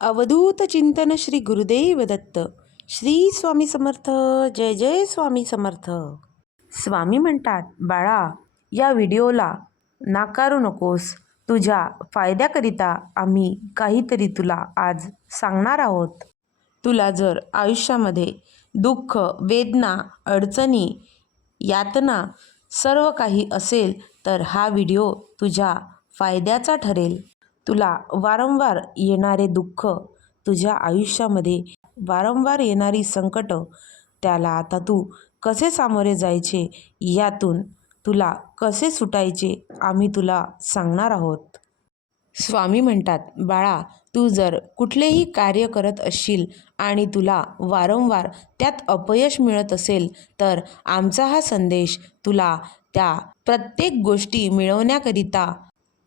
अवधूत चिंतन श्री गुरुदेव दत्त. श्री स्वामी समर्थ. जय जय स्वामी समर्थ. स्वामी म्हणतात, बाळा, या व्हिडिओला नाकारू नकोस. तुझ्या फायद्याकरिता आम्ही काहीतरी तुला आज सांगणार आहोत. तुला जर आयुष्यामध्ये दुःख, वेदना, अडचणी, यातना सर्व काही असेल तर हा व्हिडिओ तुझ्या फायद्याचा ठरेल. तुला वारंवार येणारे दुःख, तुझ्या आयुष्यामध्ये वारंवार येणारी संकट, त्याला आता तू कसे सामोरे जायचे, यातून तुला कसे सुटायचे आम्ही तुला सांगणार आहोत. स्वामी म्हणतात, बाळा, तू जर कुठलेही कार्य करत असशील आणि तुला वारंवार त्यात अपयश मिळत असेल तर आमचा हा संदेश तुला त्या प्रत्येक गोष्टी मिळवण्याकरिता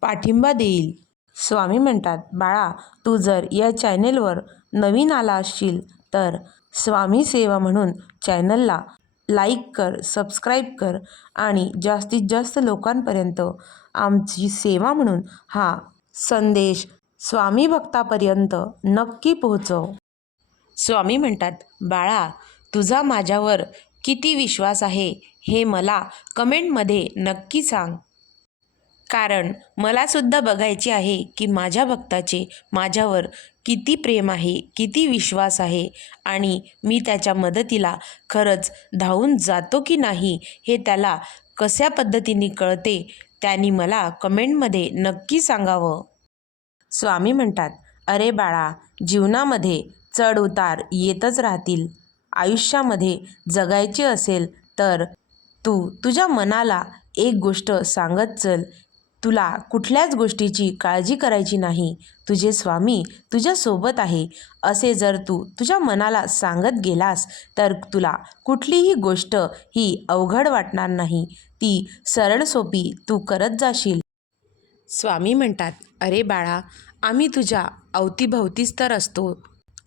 पाठिंबा देईल. स्वामी म्हणतात, बाळा, तू जर या चॅनेलवर नवीन आला असशील तर स्वामी सेवा म्हणून चॅनलला लाईक कर, सबस्क्राईब कर आणि जास्तीत जास्त लोकांपर्यंत आमची सेवा म्हणून हा संदेश स्वामी भक्तापर्यंत नक्की पोहोचव. स्वामी म्हणतात, बाळा, तुझा माझ्यावर किती विश्वास आहे हे मला कमेंटमध्ये नक्की सांग. कारण मलासुद्धा बघायचे आहे की माझ्या भक्ताचे माझ्यावर किती प्रेम आहे, किती विश्वास आहे आणि मी त्याच्या मदतीला खरंच धावून जातो की नाही हे त्याला कशा पद्धतीने कळते, त्यांनी मला कमेंटमध्ये नक्की सांगावं. स्वामी म्हणतात, अरे बाळा, जीवनामध्ये चढ उतार येतच राहतील. आयुष्यामध्ये जगायचे असेल तर तू तुझ्या मनाला एक गोष्ट सांगत चल. तुला कुठल्याच गोष्टीची काळजी करायची नाही. तुझे स्वामी तुझ्यासोबत आहे असे जर तू तुझ्या मनाला सांगत गेलास तर तुला कुठलीही गोष्ट ही अवघड वाटणार नाही. ती सरळ सोपी तू करत जाशील. स्वामी म्हणतात, अरे बाळा, आम्ही तुझ्या अवतीभवतीच तर असतो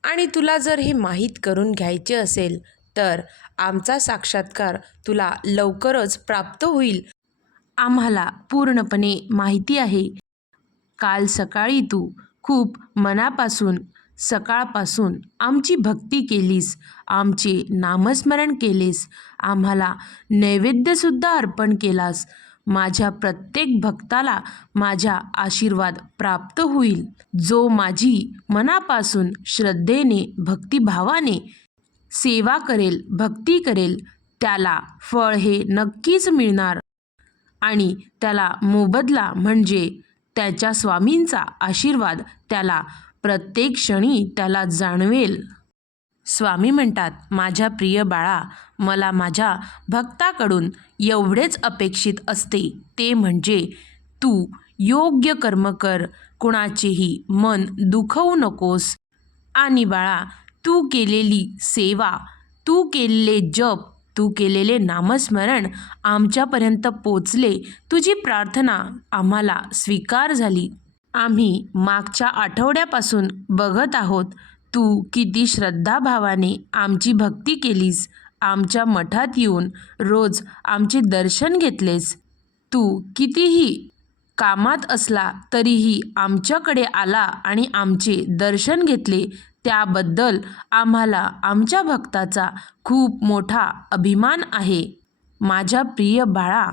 आणि तुला जर हे माहीत करून घ्यायचे असेल तर आमचा साक्षात्कार तुला लवकरच प्राप्त होईल. आम्हाला पूर्णपणे माहिती आहे. काल सकाळी तू खूप मनापासून सकाळपासून आमची भक्ती केलीस, आमचे नामस्मरण केलेस, आम्हाला नैवेद्यसुद्धा अर्पण केलास. माझ्या प्रत्येक भक्ताला माझा आशीर्वाद प्राप्त होईल. जो माझी मनापासून श्रद्धेने, भक्तिभावाने सेवा करेल, भक्ती करेल, त्याला फळ हे नक्कीच मिळणार आणि त्याला मोबदला म्हणजे त्याच्या स्वामींचा आशीर्वाद त्याला प्रत्येक क्षणी त्याला जाणवेल. स्वामी म्हणतात, माझ्या प्रिय बाळा, मला माझ्या भक्ताकडून एवढेच अपेक्षित असते, ते म्हणजे तू योग्य कर्म कर, कुणाचेही मन दुखवू नकोस. आणि बाळा, तू केलेली सेवा, तू केलेले जप, तू केलेले नामस्मरण आमच्यापर्यंत पोचले. तुझी प्रार्थना आम्हाला स्वीकार झाली. आम्ही मागच्या आठवड्यापासून बघत आहोत तू किती श्रद्धाभावाने आमची भक्ती केलीस. आमच्या मठात येऊन रोज आमचे दर्शन घेतलेस. तू कितीही कामात असला तरीही आमच्याकडे आला आणि आमचे दर्शन घेतले. त्याबद्दल आम्हाला आमच्या भक्ताचा खूप मोठा अभिमान आहे. माझ्या प्रिय बाळा,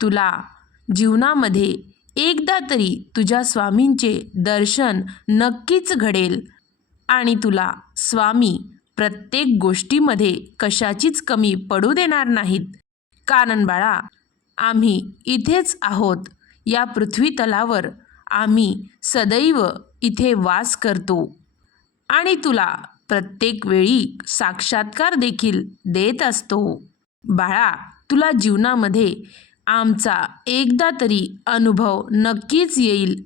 तुला जीवनामध्ये एकदा तरी तुझ्या स्वामींचे दर्शन नक्कीच घडेल आणि तुला स्वामी प्रत्येक गोष्टीमध्ये कशाचीच कमी पडू देणार नाहीत. कारण बाळा, आम्ही इथेच आहोत, या पृथ्वी तलावर आम्ही सदैव इथे वास करतो आणि तुला प्रत्येक वेळी साक्षात्कार देखील देत असतो. बाळा, तुला जीवनामध्ये आमचा एकदा तरी अनुभव नक्कीच येईल.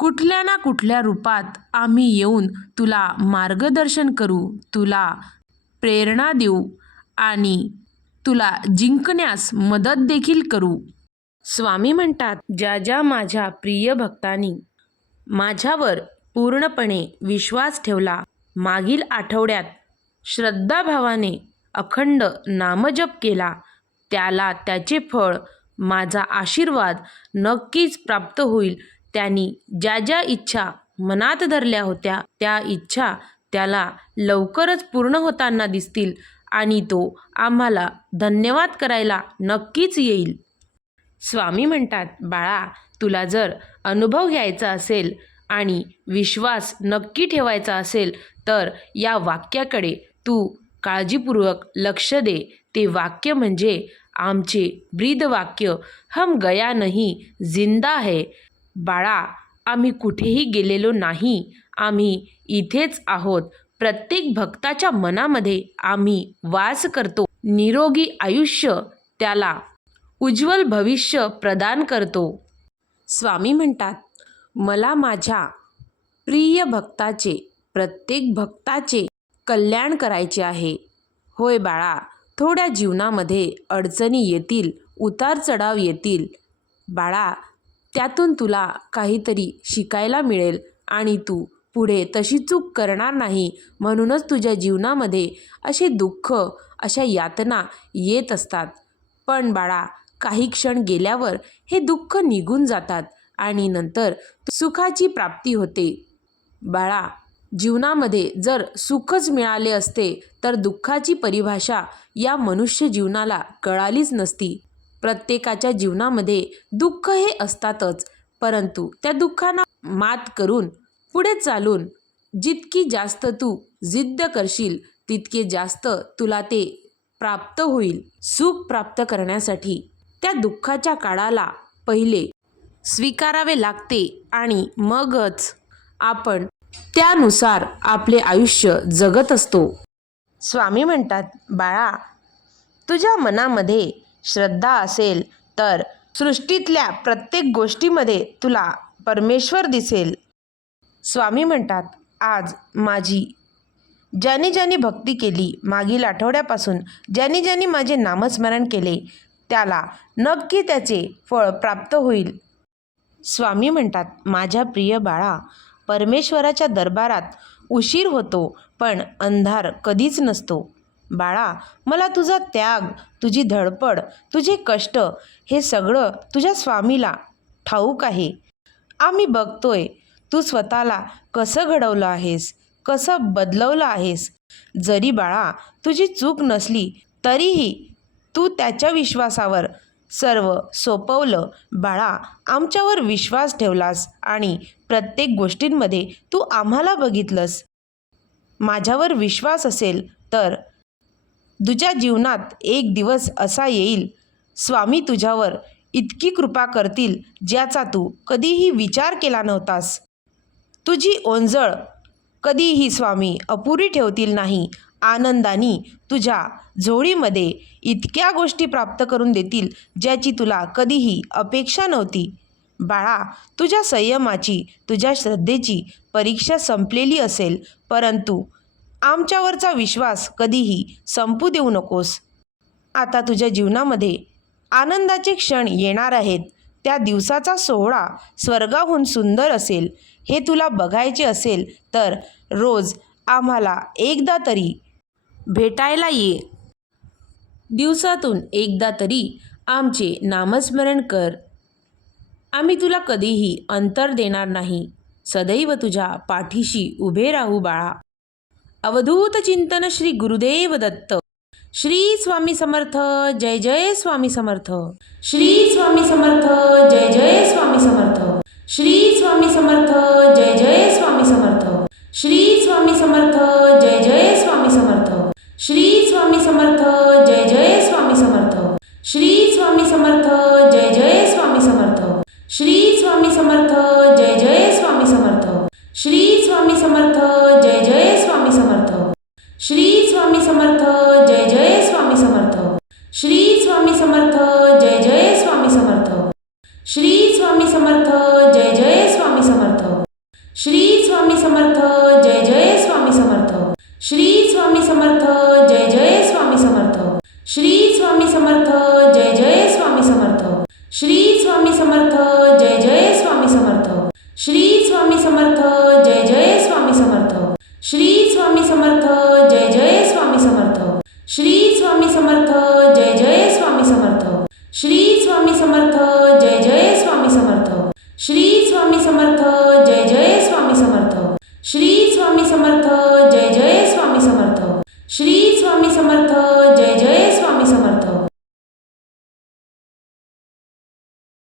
कुठल्या ना कुठल्या रूपात आम्ही येऊन तुला मार्गदर्शन करू, तुला प्रेरणा देऊ आणि तुला जिंकण्यास मदत देखील करू. स्वामी म्हणतात, ज्या ज्या माझ्या प्रिय भक्तांनी माझ्यावर पूर्णपणे विश्वास ठेवला, मागील आठवड्यात श्रद्धाभावाने अखंड नामजप केला, त्याला त्याचे फळ, माझा आशीर्वाद नक्कीच प्राप्त होईल. त्यांनी ज्या ज्या इच्छा मनात धरल्या होत्या त्या इच्छा त्याला लवकरच पूर्ण होताना दिसतील आणि तो आम्हाला धन्यवाद करायला नक्कीच येईल. स्वामी म्हणतात, बाळा, तुला जर अनुभव घ्यायचा असेल आणि विश्वास नक्की ठेवायचा असेल तर या वाक्याकडे तू काळजीपूर्वक लक्ष दे. ते वाक्य म्हणजे आमचे ब्रीदवाक्य, हम गया नहीं जिंदा है. बाळा, आम्ही कुठेही गेलेलो नाही, आम्ही इथेच आहोत. प्रत्येक भक्ताच्या मनामध्ये आम्ही वास करतो. निरोगी आयुष्य त्याला उज्ज्वल भविष्य प्रदान करतो. स्वामी म्हणतात, मला माझ्या प्रिय भक्ताचे, प्रत्येक भक्ताचे कल्याण करायचे आहे. होय बाळा, थोड्या जीवनामध्ये अडचणी येतील, उतार चढाव येतील. बाळा, त्यातून तुला काहीतरी शिकायला मिळेल आणि तू पुढे तशी चूक करणार नाही. म्हणूनच तुझ्या जीवनामध्ये असे दुःख, अशा यातना येत असतात. पण बाळा, काही क्षण गेल्यावर हे दुःख निघून जातात आणि नंतर सुखाची प्राप्ती होते. बाळा, जीवनामध्ये जर सुखच मिळाले असते तर दुःखाची परिभाषा या मनुष्य जीवनाला कळालीच नसती. प्रत्येकाच्या जीवनामध्ये दुःख हे असतातच, परंतु त्या दुःखांना मात करून पुढे चालून जितकी जास्त तू जिद्द करशील तितके जास्त तुला ते प्राप्त होईल. सुख प्राप्त करण्यासाठी त्या दुःखाच्या काळाला पहिले स्वीकारावे लागते आणि मगच आपण त्यानुसार आपले आयुष्य जगत असतो. स्वामी म्हणतात, बाळा, तुझ्या मनामध्ये श्रद्धा असेल तर सृष्टीतल्या प्रत्येक गोष्टीमध्ये तुला परमेश्वर दिसेल. स्वामी म्हणतात, आज माझी ज्याने ज्याने भक्ती केली, मागील आठवड्यापासून ज्याने ज्याने माझे नामस्मरण केले त्याला नक्की त्याचे फळ प्राप्त होईल. स्वामी म्हणतात, माझ्या प्रिय बाळा, परमेश्वराच्या दरबारात उशीर होतो पण अंधार कधीच नसतो. बाळा, मला तुझा त्याग, तुझी धडपड, तुझे कष्ट हे सगळं तुझ्या स्वामीला ठाऊक आहे. आम्ही बघतोय तू स्वतःला कसं घडवलं आहेस, कसं बदलवलं आहेस. जरी बाळा तुझी चूक नसली तरीही तू त्याच्या विश्वासावर सर्व सोपवलं. बाळा, आमच्यावर विश्वास ठेवलास आणि प्रत्येक गोष्टींमध्ये तू आम्हाला बघितलंस. माझ्यावर विश्वास असेल तर तुझ्या जीवनात एक दिवस असा येईल, स्वामी तुझ्यावर इतकी कृपा करतील ज्याचा तू कधीही विचार केला नव्हतास. तुझी ओंजळ कधीही स्वामी अपुरी ठेवतील नाही. आनंदाने तुझ्या झोळीमध्ये इतक्या गोष्टी प्राप्त करून देतील ज्याची तुला कधीही अपेक्षा नव्हती. बाळा, तुझ्या संयमाची, तुझ्या श्रद्धेची परीक्षा संपलेली असेल, परंतु आमच्यावरचा विश्वास कधीही संपू देऊ नकोस. आता तुझ्या जीवनामध्ये आनंदाचे क्षण येणार आहेत. त्या दिवसाचा सोहळा स्वर्गाहून सुंदर असेल. हे तुला बघायचे असेल तर रोज आम्हाला एकदा तरी भेटायला ये. दिवसातून एकदा तरी आमचे नामस्मरण कर. आम्ही तुला कधीही अंतर देणार नाही. सदैव तुझ्या पाठीशी उभे राहू बाळा. अवधूत चिंतन श्री गुरुदेव दत्त. श्री स्वामी समर्थ. जय जय स्वामी समर्थ. श्री स्वामी समर्थ. जय जय स्वामी समर्थ. श्री स्वामी समर्थ. जय जय स्वामी समर्थ. श्री स्वामी समर्थ. जय जय स्वामी समर्थ. श्री स्वामी समर्थ. जय जय स्वामी समर्थ. श्री स्वामी समर्थ. जय जय स्वामी समर्थ. श्री स्वामी समर्थ. जय जय स्वामी समर्थ. श्री स्वामी समर्थ. जय जय स्वामी समर्थ. श्री स्वामी समर्थ. जय जय स्वामी समर्थ. श्री स्वामी समर्थ. जय जय स्वामी समर्थ. श्री स्वामी समर्थ. जय जय स्वामी समर्थ. श्री स्वामी समर्थ. जय जय स्वामी समर्थ. श्री स्वामी समर्थ. जय जय स्वामी समर्थ. श्री स्वामी समर्थ. जय जय स्वामी समर्थ. श्री स्वामी समर्थ. जय जय स्वामी समर्थ. श्री स्वामी समर्थ. जय जय स्वामी समर्थ. श्री स्वामी समर्थ. जय जय स्वामी समर्थ. श्री स्वामी समर्थ. जय जय स्वामी समर्थ. स्वामी समर्थ. जय जय